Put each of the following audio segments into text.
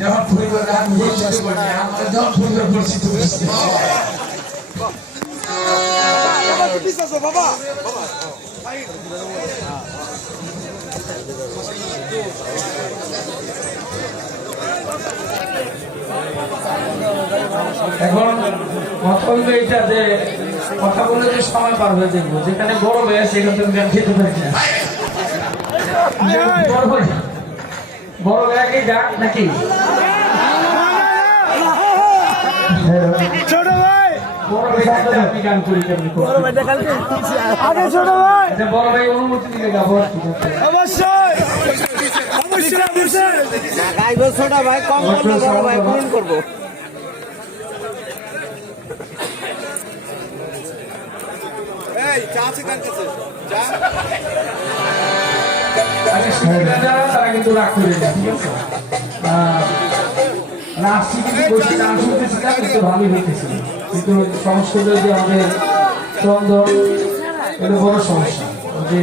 যখন পরিবার আমি বলতে পারি আমরা যখন পরিবার পরিচিত হয়েছি বাবা এখন কথা বলবে এটা যে কথা বলে যে সময় পার হয়ে দেখবো যেখানে বড় ভাই আছে সেখান থেকে গান খেতে পারি না বড় ভাইকে ডাক নাকি ছোট ভাই বড় ভাই আপনি গান করি কেমনি বড় ভাই দেখালে আগে ছোট ভাই বড় ভাই অনুমতি দিলে গাবো অবশ্যই গাইব ছোট ভাই কম করলে বড় ভাই পূরণ করবো তারা কিন্তু রাগ করে যায় ঠিক আছে নাচছি কিন্তু বসে গান শুনতেছিলাম কিন্তু ভালোই হইতেছিল কিন্তু সমস্যা হলো যে আমাদের চন্দন এটা বড় সমস্যা যে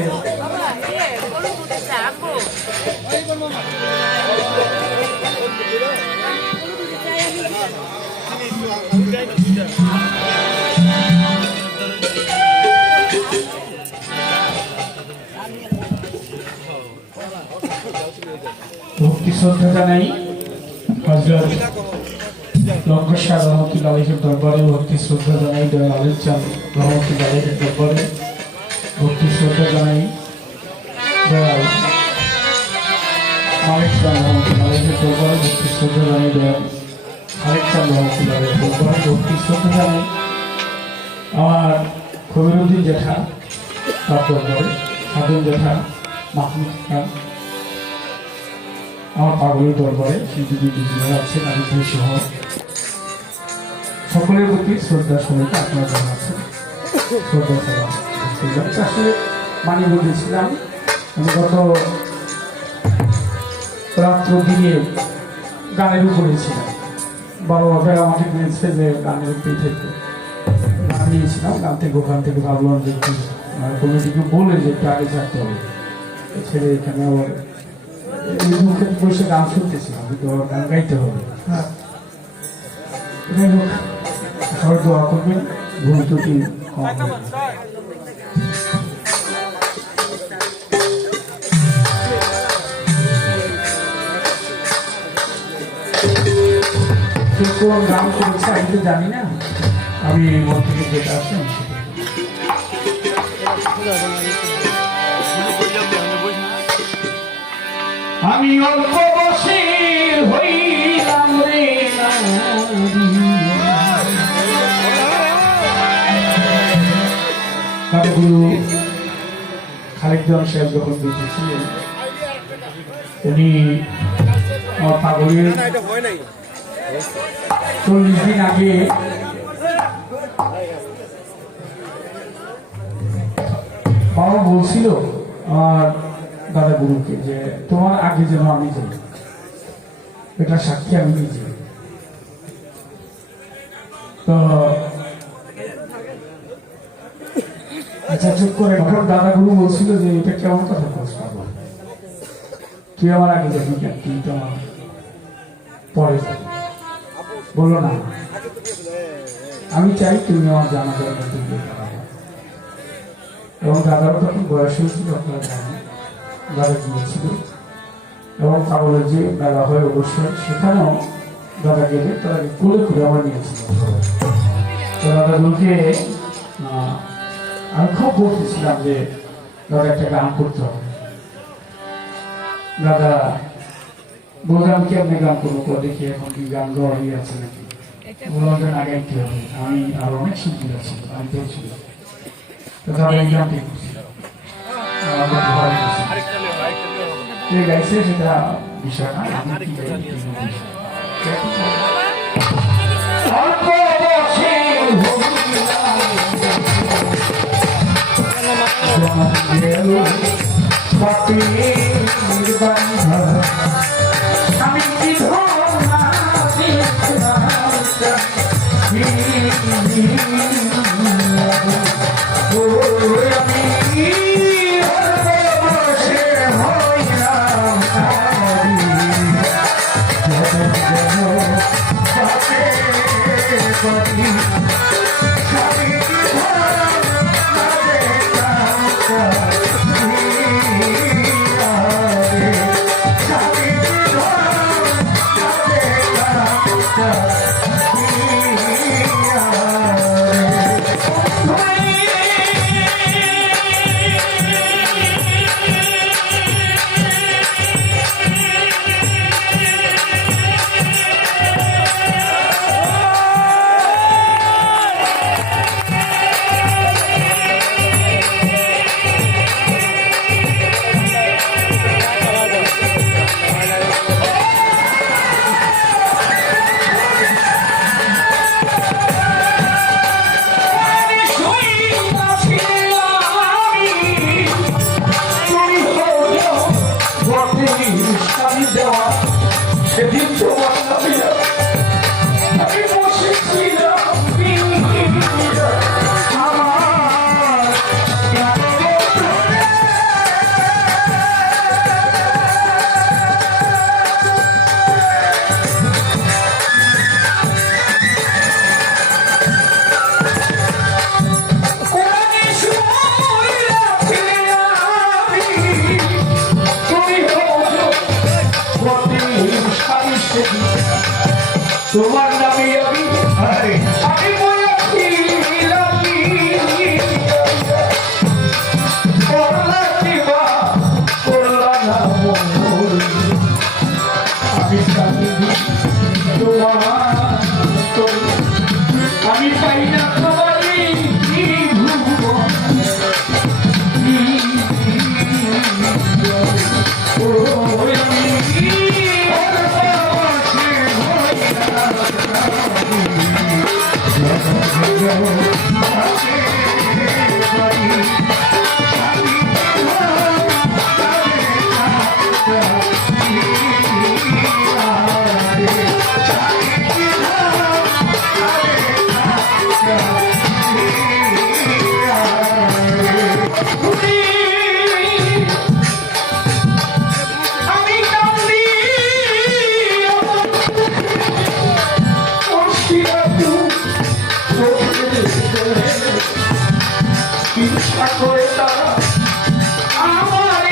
ভক্তি শ্রদ্ধা জানাই হযরত লঙ্কেশ্বর রহমতুল্লাহ আলাইহির দরবারে ভক্তি শ্রদ্ধা জানাই দয়াল আলীর চাঁদ রহমতুল্লাহ আলাইহির দরবারে ভক্তি শ্রদ্ধা জানাই দয়াল মালিক চাঁদ রহমতুল্লাহ আলাইহির দরবারে ভক্তি শ্রদ্ধা জানাই দয়াল মালিক চাঁদ রহমতুল্লাহ আলাইহির দরবারে ভক্তি শ্রদ্ধা জানাই আমার কবিরুদ্দিন জেঠা তার দরবারে সাধন জেঠা মাহমুদ খান আমার পাগলের দরবারে শিল্পী বিজয় আছেন আমি সহ সকলের প্রতি শ্রদ্ধা সবাইকে আপনারা জানাচ্ছেন শ্রদ্ধা সভা আসলে মানি বলেছিলাম আমি গত রাত্র দিনে গানের উপরে ছিলাম বাবা বাবা আমাকে বলেছে যে গানের উপরেই থেকে গান নিয়েছিলাম গান থেকে ওখান থেকে ভাবলাম যে কমিটিকে বলে যে একটু আগে থাকতে হবে ছেলে এখানে আবার মুখে বসে গান শুনতেছিলাম কিন্তু গান গাইতে হবে হ্যাঁ যাই হোক সবাই দোয়া করবেন ভুল ত্রুটি কোন গান করেছে আমি তো জানি না আমি মন থেকে যেটা আসে আমি অল্প বসে হইলাম রে গুরু খালেকজন সাহেব যখন দেখেছিলেন উনি আমার পাগলের 40 দিন আগে বাবা বলছিল আমার দাদা গুরুকে যে তোমার আগে যেন আমি যাই এটা সাক্ষী আমি নিজে তো আচ্ছা চুপ করে এখন দাদা গুরু বলছিল যে এটা কেমন কথা খোঁজ পাবো তুই আমার আগে যাবি কেন তুই তো আমার পরে যাবি বললো না আমি চাই তুমি আমার জানা যাবে এবং দাদারও তখন বয়স হয়েছিল আপনারা জানেন দাদা গিয়েছিল এবং কাবলের যে মেলা হয় অবশ্যই সেখানেও দাদা গেলে তারা কোলে করে আমার নিয়েছিল তো দাদাগুলোকে আমি খুব বলতেছিলাম যে দাদা একটা গান করতে হবে দাদা বললাম কি আপনি গান করবো দেখি এখন কি গান গাওয়া হয়ে আছে নাকি বললাম যে না গাইতে হবে আমি আরো অনেক শিল্পী আছি আমি তো ছিল তো দাদা এই গানটি করছিলাম গাইছে সেটা বিষয় না আমি কি সেদিন তোমার নামে আমি বসেছিলাম আমার তোমার নামে আমি বলেছিলাম করলা দিবা করলা না মঙ্গল আমি জানি তোমার আমি পাই না তোমার করে তারা আমার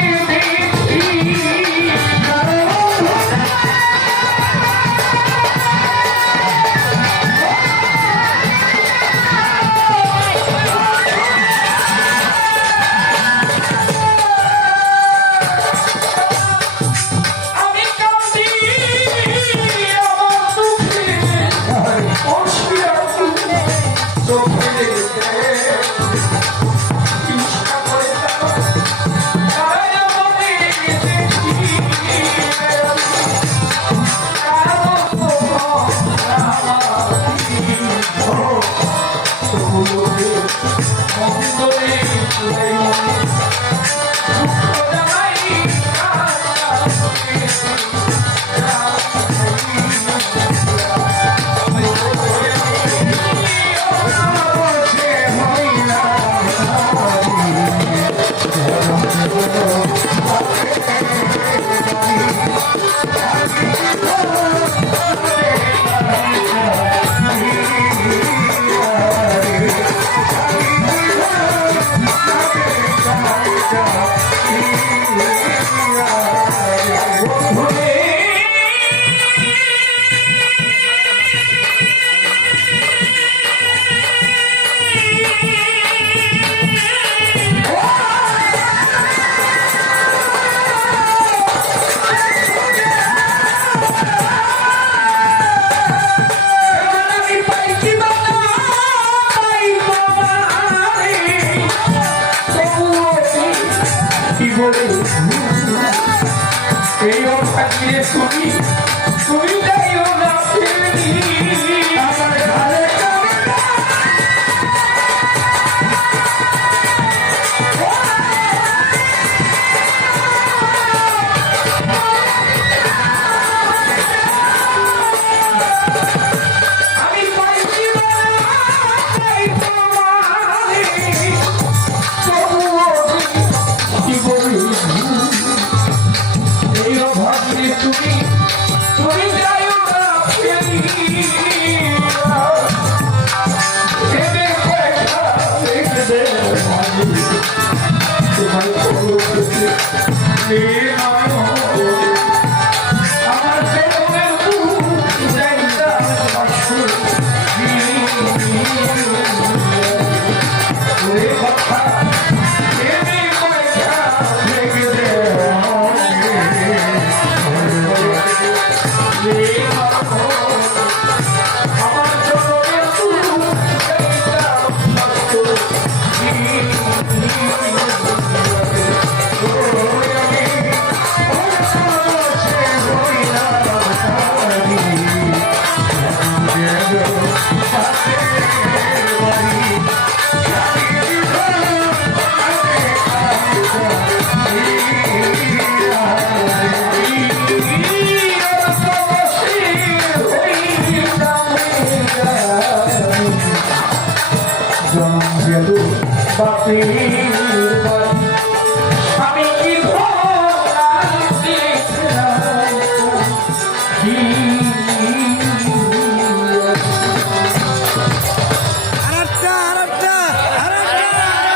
আমি কান্দি আমার দুঃখে অসুবিধা চোখে এই অবস্থা ঘিরে তুমি যাইও না আমার ঘরে আমি পাইছি কি বলি তুমি যাইও না বাতিল